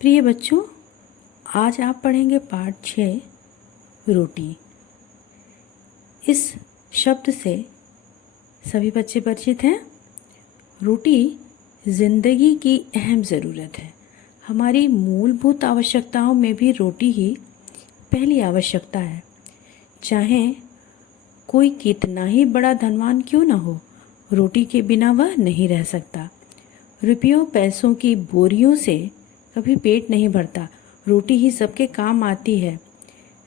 प्रिय बच्चों, आज आप पढ़ेंगे पाठ 6 रोटी। इस शब्द से सभी बच्चे परिचित हैं। रोटी जिंदगी की अहम ज़रूरत है। हमारी मूलभूत आवश्यकताओं में भी रोटी ही पहली आवश्यकता है। चाहे कोई कितना ही बड़ा धनवान क्यों न हो, रोटी के बिना वह नहीं रह सकता। रुपयों पैसों की बोरियों से कभी पेट नहीं भरता, रोटी ही सबके काम आती है।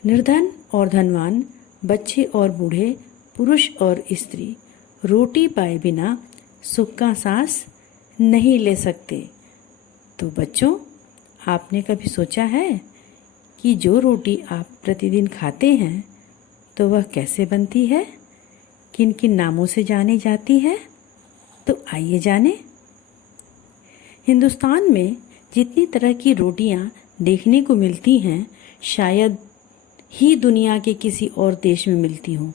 निर्धन और धनवान, बच्चे और बूढ़े, पुरुष और स्त्री रोटी पाए बिना सुख का सांस नहीं ले सकते। तो बच्चों, आपने कभी सोचा है कि जो रोटी आप प्रतिदिन खाते हैं तो वह कैसे बनती है, किन किन नामों से जानी जाती है? तो आइए जानें। हिंदुस्तान में जितनी तरह की रोटियां देखने को मिलती हैं, शायद ही दुनिया के किसी और देश में मिलती हों।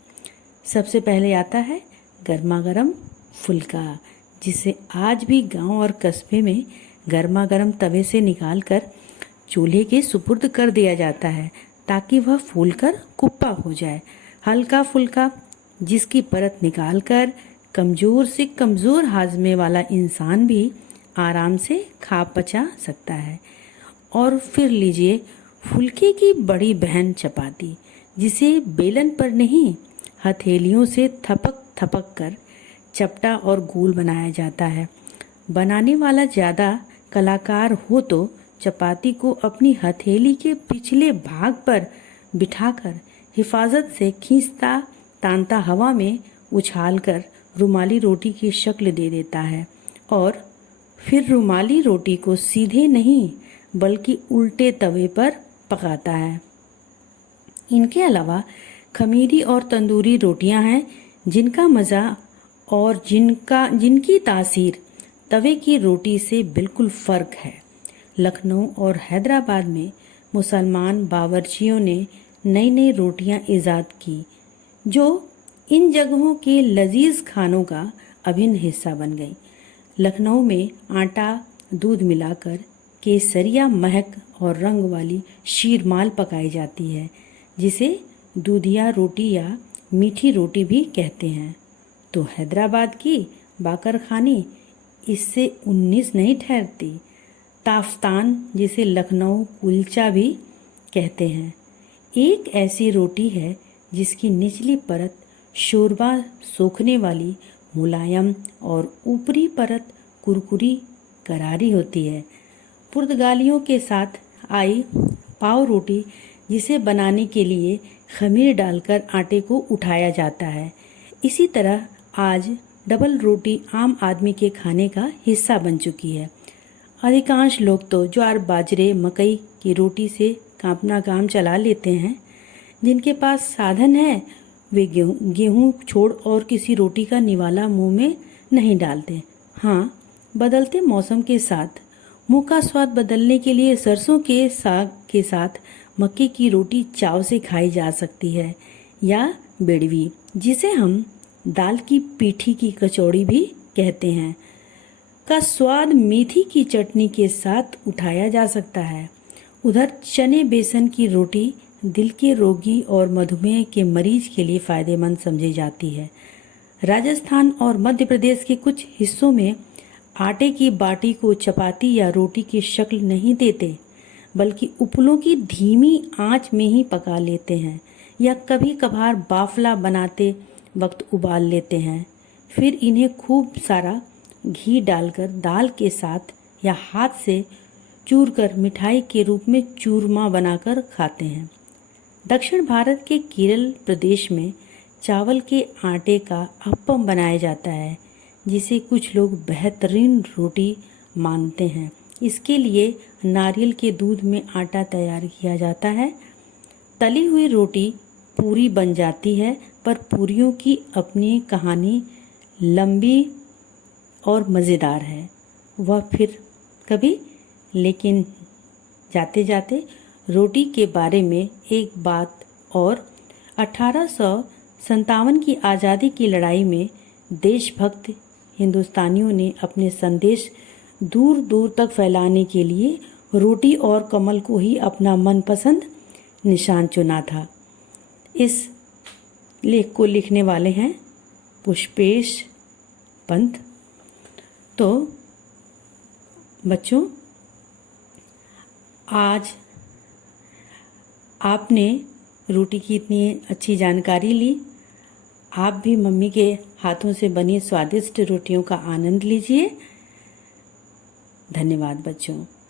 सबसे पहले आता है गर्मा गर्म फुल्का, जिसे आज भी गांव और कस्बे में गर्मा गर्म तवे से निकालकर चूल्हे के सुपुर्द कर दिया जाता है ताकि वह फूलकर कुप्पा हो जाए। हल्का फुल्का, जिसकी परत निकालकर कमज़ोर से कमज़ोर हाजमे वाला इंसान भी आराम से खा पचा सकता है। और फिर लीजिए फुल्के की बड़ी बहन चपाती, जिसे बेलन पर नहीं हथेलियों से थपक थपक कर चपटा और गोल बनाया जाता है। बनाने वाला ज़्यादा कलाकार हो तो चपाती को अपनी हथेली के पिछले भाग पर बिठाकर हिफाजत से खींचता तानता हवा में उछालकर रुमाली रोटी की शक्ल दे देता है और फिर रुमाली रोटी को सीधे नहीं बल्कि उल्टे तवे पर पकाता है। इनके अलावा खमीरी और तंदूरी रोटियां हैं, जिनका मज़ा और जिनकी तासीर तवे की रोटी से बिल्कुल फ़र्क है। लखनऊ और हैदराबाद में मुसलमान बावर्चियों ने नई नई रोटियां ईजाद की, जो इन जगहों के लजीज खानों का अभिन्न हिस्सा बन गई। लखनऊ में आटा दूध मिलाकर केसरिया महक और रंग वाली शीरमाल पकाई जाती है, जिसे दूधिया रोटी या मीठी रोटी भी कहते हैं। तो हैदराबाद की बाकरखानी इससे 19 नहीं ठहरती। ताफ्तान, जिसे लखनऊ कुलचा भी कहते हैं, एक ऐसी रोटी है जिसकी निचली परत शोरबा सोखने वाली मुलायम और ऊपरी परत कुरकुरी करारी होती है। पुर्तगालियों के साथ आई पाव रोटी, जिसे बनाने के लिए खमीर डालकर आटे को उठाया जाता है। इसी तरह आज डबल रोटी आम आदमी के खाने का हिस्सा बन चुकी है। अधिकांश लोग तो ज्वार बाजरे मकई की रोटी से अपना काम चला लेते हैं। जिनके पास साधन है वे गेहूं छोड़ और किसी रोटी का निवाला मुंह में नहीं डालते। हाँ, बदलते मौसम के साथ मुंह का स्वाद बदलने के लिए सरसों के साग के साथ मक्के की रोटी चाव से खाई जा सकती है, या बेड़वी, जिसे हम दाल की पीठी की कचौड़ी भी कहते हैं, का स्वाद मेथी की चटनी के साथ उठाया जा सकता है। उधर चने बेसन की रोटी दिल के रोगी और मधुमेह के मरीज के लिए फायदेमंद समझी जाती है। राजस्थान और मध्य प्रदेश के कुछ हिस्सों में आटे की बाटी को चपाती या रोटी की शक्ल नहीं देते, बल्कि उपलों की धीमी आंच में ही पका लेते हैं, या कभी कभार बाफला बनाते वक्त उबाल लेते हैं। फिर इन्हें खूब सारा घी डालकर दाल के साथ या हाथ से चूर कर मिठाई के रूप में चूरमा बनाकर खाते हैं। दक्षिण भारत के केरल प्रदेश में चावल के आटे का अप्पम बनाया जाता है, जिसे कुछ लोग बेहतरीन रोटी मानते हैं। इसके लिए नारियल के दूध में आटा तैयार किया जाता है। तली हुई रोटी पूरी बन जाती है, पर पूरियों की अपनी कहानी लंबी और मज़ेदार है। वह फिर कभी, लेकिन जाते जाते रोटी के बारे में एक बात और। 1857 की आज़ादी की लड़ाई में देशभक्त हिंदुस्तानियों ने अपने संदेश दूर दूर तक फैलाने के लिए रोटी और कमल को ही अपना मनपसंद निशान चुना था। इस लेख को लिखने वाले हैं पुष्पेश पंत। तो बच्चों, आज आपने रोटी की इतनी अच्छी जानकारी ली। आप भी मम्मी के हाथों से बनी स्वादिष्ट रोटियों का आनंद लीजिए। धन्यवाद बच्चों।